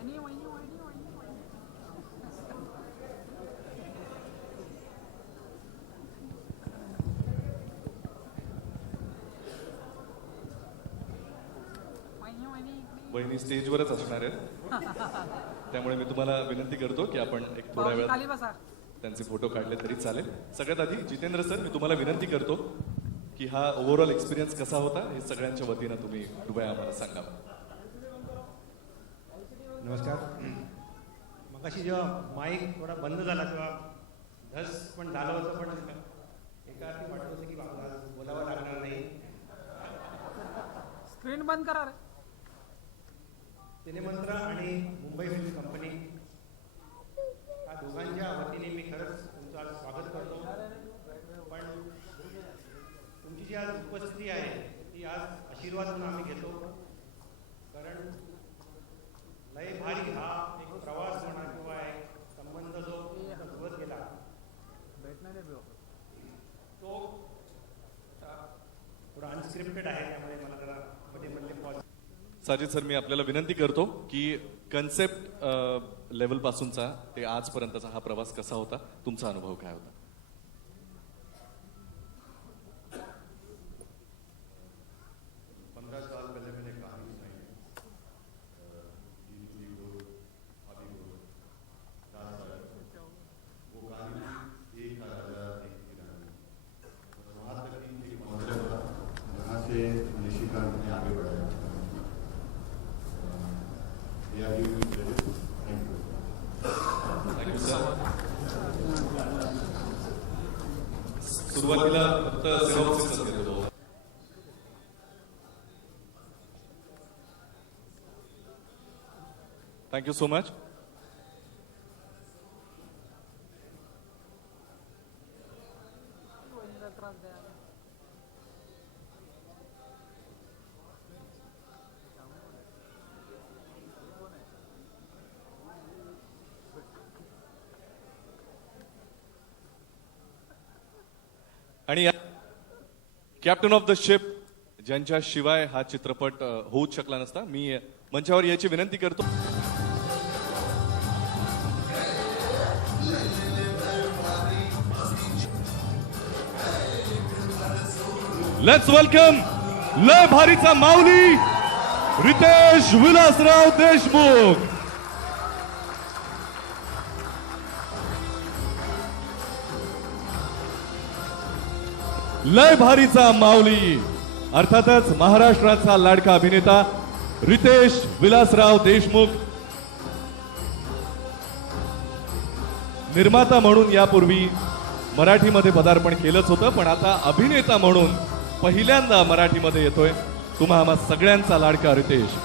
वहिनी वहिनी वहिनी वहिनी वहिनी. वहिनी वहिनी इकडे. वहिनी स्टेजवरच असणार आहे त्यामुळे मी तुम्हाला विनंती करतो की आपण एक थोड्या भाऊजी खाली वेळात बसा. त्यांचे फोटो काढले तरी चालेल. सगळ्यात आधी जितेंद्र सर, मी तुम्हाला विनंती करतो की हा ओव्हरऑल एक्सपिरियन्स कसा होता हे सगळ्यांच्या वतीनं तुम्ही कृपया आम्हाला सांगावं. नमस्कार. मगाशी जेव्हा माईक थोडा बंद झाला तेव्हा धस पण झालं होतं, पण एका अर्थी वाटत होतं की बाबा आज बोलावं लागणार नाही. स्क्रीन बंद करा रे. सिनेमंत्र आणि मुंबई फिल्म कंपनी या दोघांच्या वतीने मी खरंच तुमचं आज स्वागत करतो. पण तुमची जी आज उपस्थिती आहे ती आज आशीर्वाद म्हणून आम्ही घेतो. कारण लय भारी हा एक प्रवास म्हणा किंवा एक संबंध जो जुळत गेला तो थोडा अनस्क्रिप्टेड आहे, त्यामुळे मला जरा मध्ये मध्ये पॉज. साजिद सर, मी आपल्याला विनंती करतो की कन्सेप्ट लेवल पासूनचा ते आजपर्यंतचा हा प्रवास कसा होता, तुमचा अनुभव काय होता? 15 साल पहले मैंने कहानी सुनाई जीतू जी को, भाभी को, दास साहब। वो कहानी एक का राजा एक की रानी, बस वहाँ तक ही एक मंत्र था जहाँ से निशिकांत ने आगे बढ़ाया. या give me credit. Thank you. Thank you sir. सुरुवातीला फक्त सिनॉप्सिसच घेत होतो. Thank you so much. वहिनीला त्रास द्या. आणि कॅप्टन ऑफ द शिप ज्यांच्याशिवाय हा चित्रपट होऊच शकला नसता, मी मंचावर याची विनंती करतो. लेट्स वेलकम लय भारीचा माऊली रितेश विलासराव देशमुख. लय भारीचा माऊली, अर्थातच महाराष्ट्राचा लाडका अभिनेता रितेश विलासराव देशमुख. निर्माता म्हणून यापूर्वी मराठीमध्ये पदार्पण केलंच होतं, पण आता अभिनेता म्हणून पहिल्यांदा मराठीमध्ये येतोय तुम्हा आम्हा सगळ्यांचा लाडका रितेश.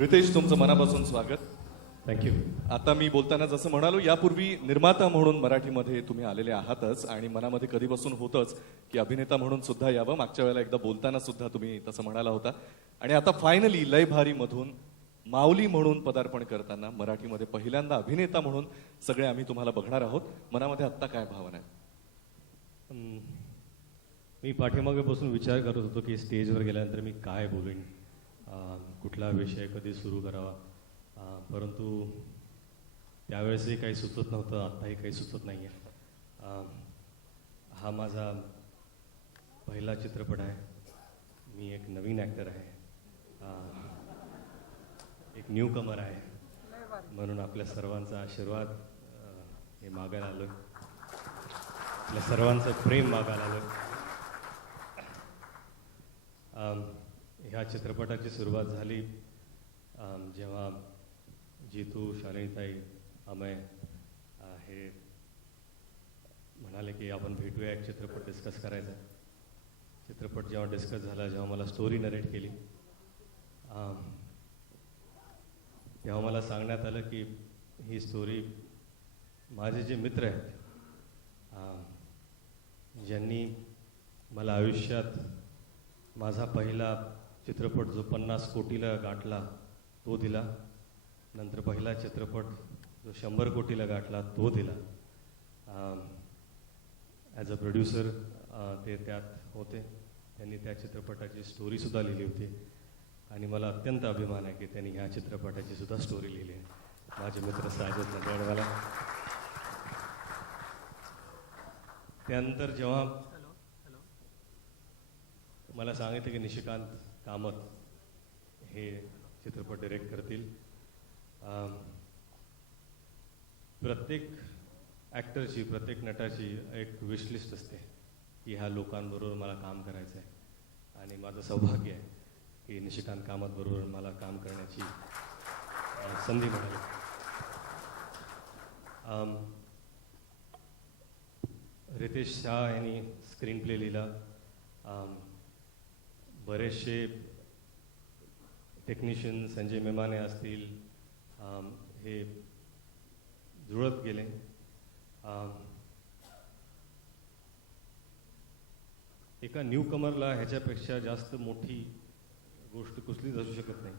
रितेश, तुमचं मनापासून स्वागत. थँक्यू. आता मी बोलताना जसं म्हणालो, यापूर्वी निर्माता म्हणून मराठीमध्ये तुम्ही आलेले आहातच आणि मनामध्ये कधीपासून होतंच की अभिनेता म्हणून सुद्धा यावं. मागच्या वेळेला एकदा बोलताना सुद्धा तुम्ही तसं म्हणाला होता. आणि आता फायनली लय भारी मधून माऊली म्हणून पदार्पण करताना मराठीमध्ये पहिल्यांदा अभिनेता म्हणून सगळे आम्ही तुम्हाला बघणार आहोत. मनामध्ये आत्ता काय भावना आहे? मी पाठीमागे बसून विचार करत होतो की स्टेजवर गेल्यानंतर मी काय बोलेन, कुठला विषय कधी सुरू करावा, परंतु त्यावेळेसही काही सुचत नव्हतं, आत्ताही काही सुचत नाही आहे. हा माझा पहिला चित्रपट आहे. मी एक नवीन ॲक्टर आहे, एक न्यू कमर आहे, लय भारी. म्हणून आपल्या सर्वांचा आशीर्वाद हे मागायला आलो, आपल्या सर्वांचं प्रेम मागायला आलो. ह्या चित्रपटाची सुरुवात झाली जेव्हा जीतू, शालिनीताई, अमय हे म्हणाले की आपण भेटूया, एक चित्रपट डिस्कस करायचा. चित्रपट जेव्हा डिस्कस झाला, जेव्हा मला स्टोरी नरेट केली, तेव्हा मला सांगण्यात आलं की ही स्टोरी माझे जे मित्र आहेत ज्यांनी मला आयुष्यात माझा पहिला चित्रपट जो 50 कोटीला गाठला तो दिला, नंतर पहिला चित्रपट जो 100 कोटीला गाठला तो दिला. ॲज अ प्रोड्युसर ते त्यात होते. त्यांनी त्या चित्रपटाची स्टोरीसुद्धा लिहिली होती आणि मला अत्यंत अभिमान आहे की त्यांनी ह्या चित्रपटाची सुद्धा स्टोरी लिहिली आहे. माझे मित्र साजिद नदियाडवाला. त्यानंतर जेव्हा मला सांगितलं की निशिकांत कामत हे चित्रपट डिरेक्ट करतील, प्रत्येक ॲक्टरची, प्रत्येक नटाची एक विशलिस्ट असते की ह्या लोकांबरोबर मला काम करायचं आहे आणि माझं सौभाग्य आहे की निशिकांत कामतबरोबर मला काम करण्याची संधी मिळाली. रितेश शाह यांनी स्क्रीन प्ले लिहिला. बरेचसे टेक्निशियन संजय मेमाने असतील हे जुळत गेले. एका न्यू कमरला ह्याच्यापेक्षा जास्त मोठी गोष्ट कुठलीच असू शकत नाही.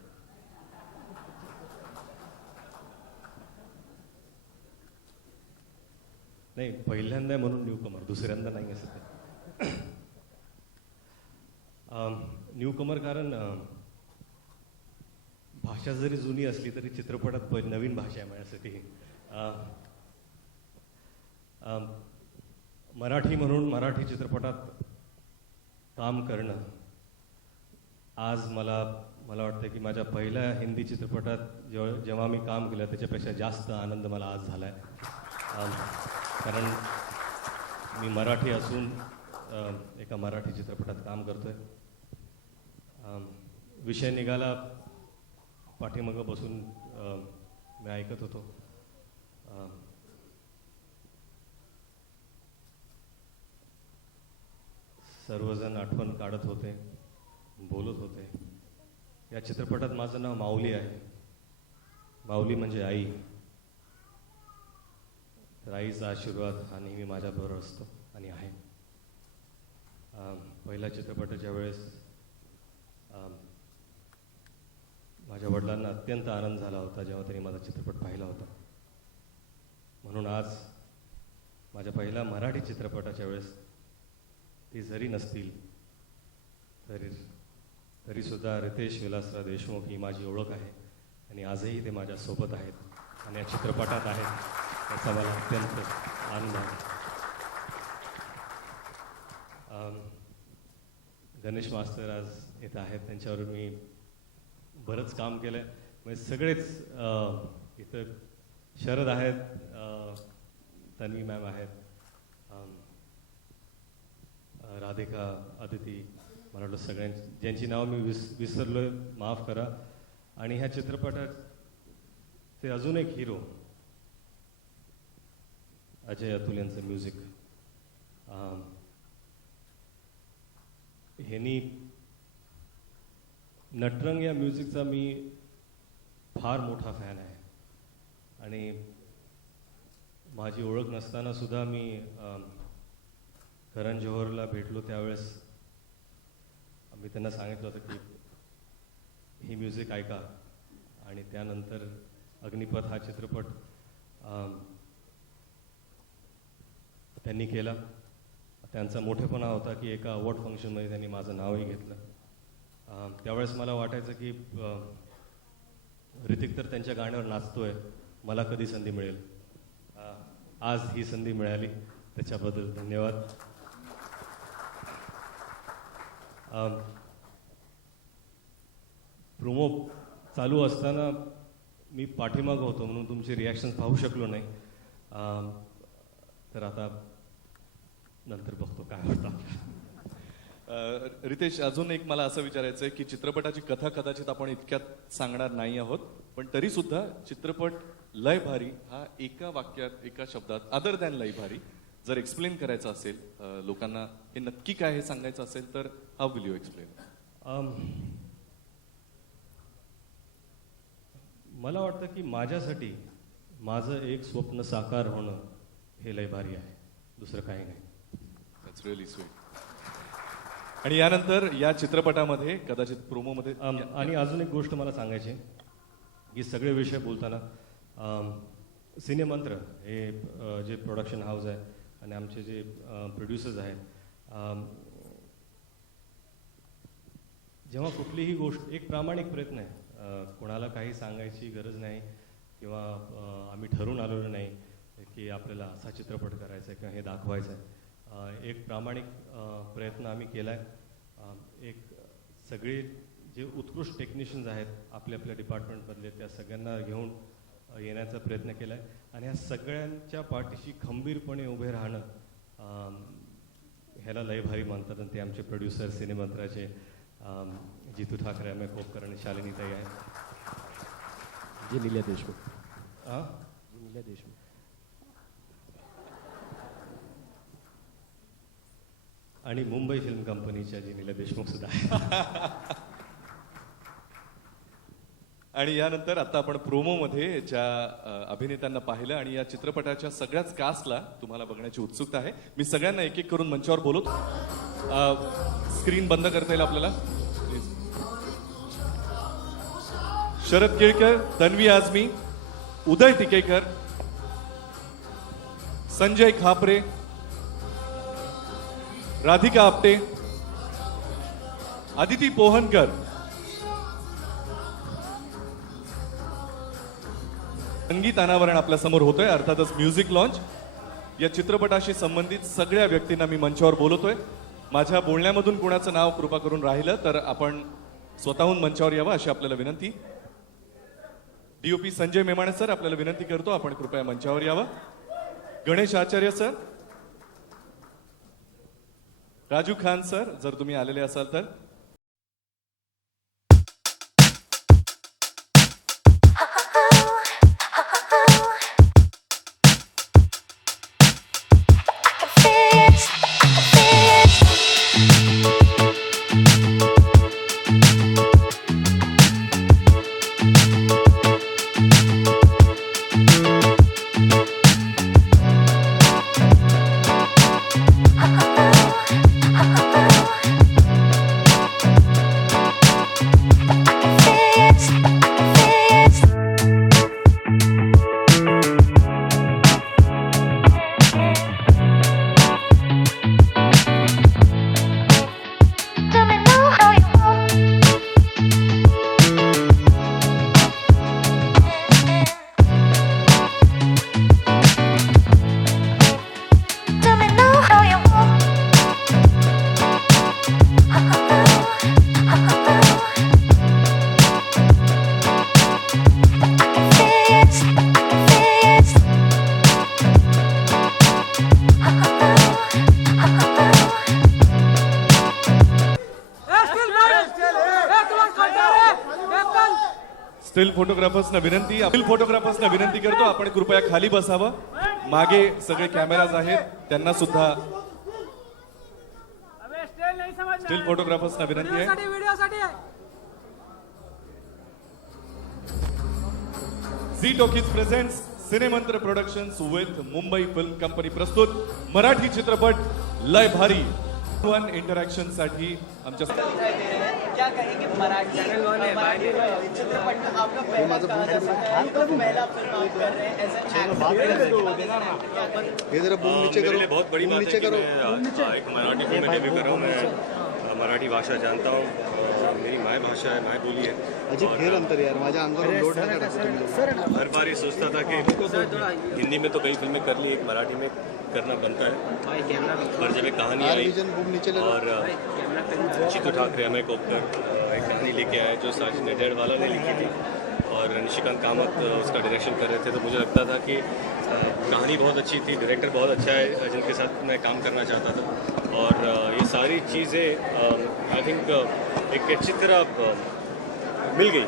नाही, पहिल्यांदा म्हणून न्यू कमर, दुसऱ्यांदा नाही असं ते. न्यू कमर कारण भाषा जरी जुनी असली तरी चित्रपटात नवीन भाषा आहे माझ्यासाठी. मराठी म्हणून मराठी चित्रपटात काम करणं आज मला वाटतं की माझ्या पहिल्या हिंदी चित्रपटात जेव्हा मी काम केलं त्याच्यापेक्षा जास्त आनंद मला आज झाला आहे. कारण मी मराठी असून एका मराठी चित्रपटात काम करतोय. विषय निघाला, पाठीमागं बसून मी ऐकत होतो. सर्वजण आठवण काढत होते, बोलत होते. या चित्रपटात माझं नाव माऊली आहे. माऊली म्हणजे आई. तर आईचा आशीर्वाद हा नेहमी माझ्याबरोबर असतो आणि आहे. पहिल्या चित्रपटाच्या वेळेस माझ्या वडिलांना अत्यंत आनंद झाला होता जेव्हा त्यांनी माझा चित्रपट पाहिला होता. म्हणून आज माझ्या पहिल्या मराठी चित्रपटाच्या वेळेस ते जरी नसतील तरीसुद्धा रितेश विलासराव देशमुख ही माझी ओळख आहे आणि आजही ते माझ्यासोबत आहेत आणि या चित्रपटात आहेत. त्याचा मला अत्यंत आनंद आहे. गणेश मास्तर आज येत आहेत, त्यांच्यावर मी बरंच काम केलं आहे. म्हणजे सगळेच इथं शरद आहेत, तन्वी मॅम आहेत, राधिका, अदिती, मला वाटतं ज्यांची नावं मी विसरलोय माफ करा. आणि ह्या चित्रपटात ते अजून एक हिरो अजय अतुल यांचं म्युझिक. ह्यांनी नटरंग या म्युझिकचा मी फार मोठा फॅन आहे आणि माझी ओळख नसताना सुद्धा मी करण जोहरला भेटलो त्यावेळेस मी त्यांना सांगितलं होतं की ही म्युझिक ऐका. आणि त्यानंतर अग्निपथ हा चित्रपट त्यांनी केला. त्यांचा मोठेपणा होता की एका अवॉर्ड फंक्शनमध्ये त्यांनी माझं नावही घेतलं. त्यावेळेस मला वाटायचं की ऋतिक तर त्यांच्या गाण्यावर नाचतोय, मला कधी संधी मिळेल. आज ही संधी मिळाली, त्याच्याबद्दल धन्यवाद. प्रोमो चालू असताना मी पाठीमागं होतो म्हणून तुमचे रिॲक्शन्स पाहू शकलो नाही. तर आता नंतर बघतो काय होतं. रितेश, अजून एक मला असं विचारायचं आहे की चित्रपटाची कथा कदाचित आपण इतक्यात सांगणार नाही आहोत, पण तरी सुद्धा चित्रपट लय भारी हा एका वाक्यात, एका शब्दात, अदर दॅन लय भारी जर एक्सप्लेन करायचं असेल लोकांना, हे नक्की काय हे सांगायचं असेल तर हाऊ विल यू एक्सप्लेन? मला वाटतं की माझ्यासाठी माझं एक स्वप्न साकार होणं हे लय भारी आहे, दुसरं काही नाही. That's really sweet. आणि यानंतर या चित्रपटामध्ये कदाचित प्रोमोमध्ये आणि अजून एक गोष्ट मला सांगायची आहे, की सगळे विषय बोलताना सिनेमंत्र हे जे प्रोडक्शन हाऊस आहे आणि आमचे जे प्रोड्युसर्स आहेत, जेव्हा कुठलीही गोष्ट एक प्रामाणिक प्रयत्न आहे, कोणाला काही सांगायची गरज नाही किंवा आम्ही ठरवून आलेलो नाही की आपल्याला असा चित्रपट करायचा आहे किंवा हे दाखवायचं आहे. एक प्रामाणिक प्रयत्न आम्ही केला आहे. एक सगळे जे उत्कृष्ट टेक्निशियन्स आहेत आपल्या आपल्या डिपार्टमेंटमधले, त्या सगळ्यांना घेऊन येण्याचा प्रयत्न केला आहे आणि ह्या सगळ्यांच्या पाठीशी खंबीरपणे उभे राहणं ह्याला लय भारी मानतात. आणि ते आमचे प्रोड्युसर सिनेमंत्राचे जितू ठाकरे, अमय कोपकर आणि शालिनीताई आहे. जिनिल्या देशमुख. हां, जिनिल्या देशमुख. आणि मुंबई फिल्म कंपनीच्या जिनिल्या देशमुख सुद्धा आहे. आणि यानंतर आता आपण प्रोमोमध्ये ज्या अभिनेत्यांना पाहिलं आणि या चित्रपटाच्या सगळ्याच कास्टला तुम्हाला बघण्याची उत्सुकता आहे. मी सगळ्यांना एक एक करून मंचावर बोलवतो. स्क्रीन बंद करता येईल आपल्याला प्लीज. शरद केळकर, तन्वी आझमी, उदय टिकेकर, संजय खापरे, राधिका आपटे, आदिती पोहनकर, संगीत अनावरण आपल्या समोर होतोय, अर्थातच म्युझिक लॉन्च. या चित्रपटाशी संबंधित सगळ्या व्यक्तींना मी मंचावर बोलवतोय. माझ्या बोलण्यामधून कुणाचं नाव कृपा करून राहिलं तर आपण स्वतःहून मंचावर यावं अशी आपल्याला विनंती. डीओपी संजय मेमाणे सर, आपल्याला विनंती करतो आपण कृपया मंचावर यावं. गणेश आचार्य सर, राजू खान सर, जर तुम्ही आलेले असाल तर. स्टील फोटोग्राफर्सना विनंती करतो आपण कृपया खाली बसावं. मागे सगळे कॅमेराज आहेत त्यांना सुद्धा. स्टील फोटोग्राफर्सना विनंती आहे. व्हिडिओसाठी Zee Talkies presents Cinemantra productions with Mumbai film company प्रस्तुत मराठी चित्रपट लय भारी. वन इंटरॅक्शन साठी आमच्या क्या कहेंगे मराठी चित्रपट में आपका पहला काम है, पहला फिल्म आप कर रहे हैं एज ये जरा बूम नीचे करो. बहुत बड़ी बात है कि मैं एक मराठी फिल्म में डेब्यू कर रहा हूँ. मैं मराठी भाषा जानता हूँ, मेरी माय भाषा है, माय बोली है. अजी फिर अंतर यार, माझ्या अंगावर लोड नका टाकू तुम्ही. हर बार ये सोचता था कि हिंदी में तो कई फिल्में कर ली, एक मराठी में करना बनता है. और जब एक कहानी आई बूम नीचे लगा. और जीतू ठाकरे, अमय कोपकर एक कहानी लेके आए जो साजिद नडियाडवाला ने लिखी थी और निशिकांत कामत उसका डायरेक्शन कर रहे थे, तो मुझे लगता था कि कहानी बहुत अच्छी थी, डायरेक्टर बहुत अच्छा है जिनके साथ मैं काम करना चाहता था. और ये सारी चीज़ें आई थिंक एक अच्छी तरह मिल गई.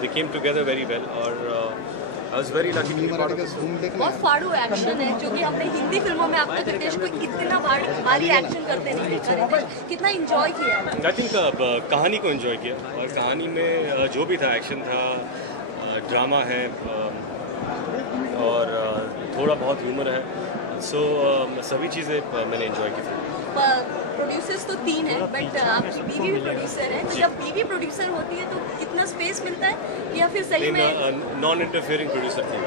दे केम टुगेदर वेरी वेल और I was very lucky to be part of this. बहुत फाड़ू एक्शन है जो कि हमने हिंदी फिल्मों में अब तक रितेश को इतना भारी एक्शन करते नहीं देखा. रितेश कितना एंजॉय किया. आई थिंक कहानी को एंजॉय किया और कहानी में जो भी था, एक्शन था, ड्रामा है, और थोड़ा बहुत ह्यूमर है. सो सभी चीज़ें मैंने एंजॉय की थी. प्रोड्यूसर्स तो 3 हैं, बट आपकी बीवी भी प्रोड्यूसर है, तो जब बीवी प्रोड्यूसर होती है तो इतना स्पेस मिलता है या फिर सही में नॉन इंटरफिअरिंग प्रोड्यूसर थी,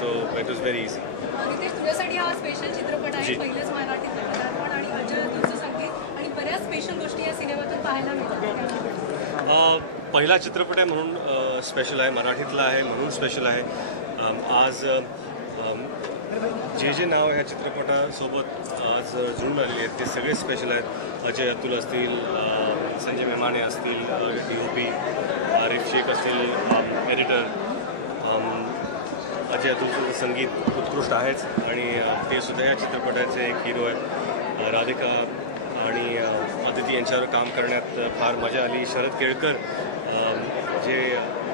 तो it was very easy. Nitesh, तुझ्यासाठी हा स्पेशल चित्रपट आहे, जी. पहिलेच मराठीतलं पदार्पण आणि अजय अतुलचं संगीत आणि बऱ्याच स्पेशल गोष्टी या सिनेमातून पाहायला मिळतात. पहिला चित्रपट आहे म्हणून स्पेशल आहे, मराठीतला आहे म्हणून स्पेशल आहे. आज जे नाव ह्या चित्रपटासोबत आज जुळून आलेले आहेत ते सगळे स्पेशल आहेत. अजय अतुल असतील, संजय मेमाने असतील, DOP आरिफ शेख असतील, एडिटर. अजय अतुलचं संगीत उत्कृष्ट आहेच आणि ते सुद्धा या चित्रपटाचे एक हिरो आहेत. राधिका आणि अदिती यांच्यावर काम करण्यात फार मजा आली. शरद केळकर जे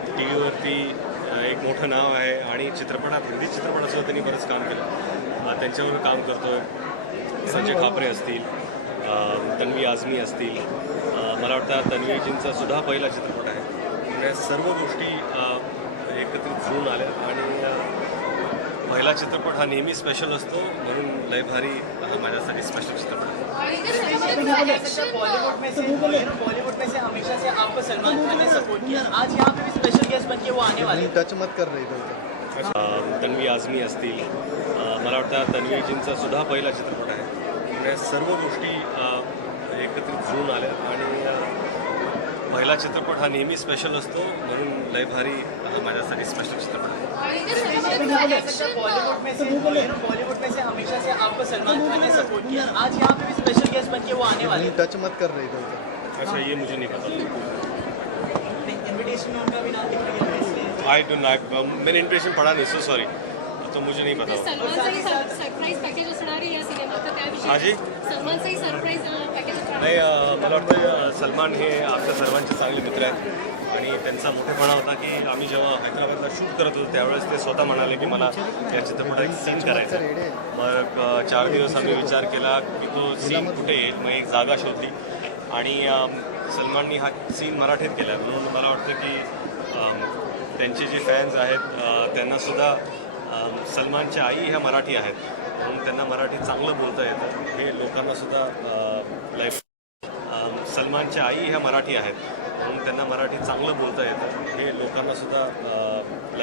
टी व्हीवरती एक मोठं नाव आहे आणि चित्रपटात हिंदी चित्रपटासुद्धा त्यांनी बरंच काम केलं, त्यांच्यावर काम करतो आहे. संजय खापरे असतील, तन्वी आझमी असतील. मला वाटतं तन्वीजींचा सुद्धा पहिला चित्रपट आहे. या सर्व गोष्टी एकत्रित जुळून आल्या आणि पहिला चित्रपट हा नेहमी स्पेशल असतो, म्हणून लय भारी हा माझ्यासाठी स्पेशल चित्रपट आहे. बॉलीवुड में से हमेशा से आपको सलमान खान ने सपोर्ट किया, आज यहाँ पे भी स्पेशल गेस्ट बन के वो आने वाले. टच मत कर रही तन्वी आझमी असतील. मला वाटतं तन्वीजींचा सुद्धा पहिला चित्रपट आहे. या सर्व गोष्टी एकत्रित जुळून आल्या आणि पहिला चित्रपट हा नेहमी स्पेशल असतो, म्हणून लय भारी हा माझ्यासाठी स्पेशल चित्रपट आहे. बॉलीवुड में से हमेशा से आपको सलमान खान ने सपोर्ट किया, आज यहाँ पे भी स्पेशल गेस्ट बन के वो आने वाले. टच मत कर रही अच्छा, ये मुझे नहीं पता. इन्विटेशन में उनका भी नाम लिखा गया है इसलिए. I don't know, Maine invitation पढ़ा नहीं, सो सॉरी, तो मुझे नहीं पता. सलमानचंही सरप्राईज पॅकेज असणार आहे या सिनेमात, तर त्याविषयी हाजी सलमानचंही सरप्राईज पॅकेज असणार नाही. मला वाटतं सलमान हे आपल्या सर्वांचे चांगले मित्र आहेत आणि त्यांचा मोठेपणा होता की आम्ही जेव्हा हैदराबादला शूट करत होतो त्यावेळेस ते स्वतः म्हणाले की मला या चित्रपटात सीन करायचा आहे. मग 4 दिवस आम्ही विचार केला की तो सीन कुठे येईल. मग एक जागा शोधली आणि सलमाननी हा सीन मराठीत केला. म्हणून मला वाटतं की त्यांचे जे फॅन्स आहेत त्यांनासुद्धा सलमानच्या आई ह्या मराठी आहेत, म्हणून त्यांना मराठी चांगलं बोलता येतं. हे लोकांनासुद्धा लाईफ सलमानच्या आई ह्या मराठी आहेत, म्हणून त्यांना मराठी चांगलं बोलता येतं. हे लोकांनासुद्धा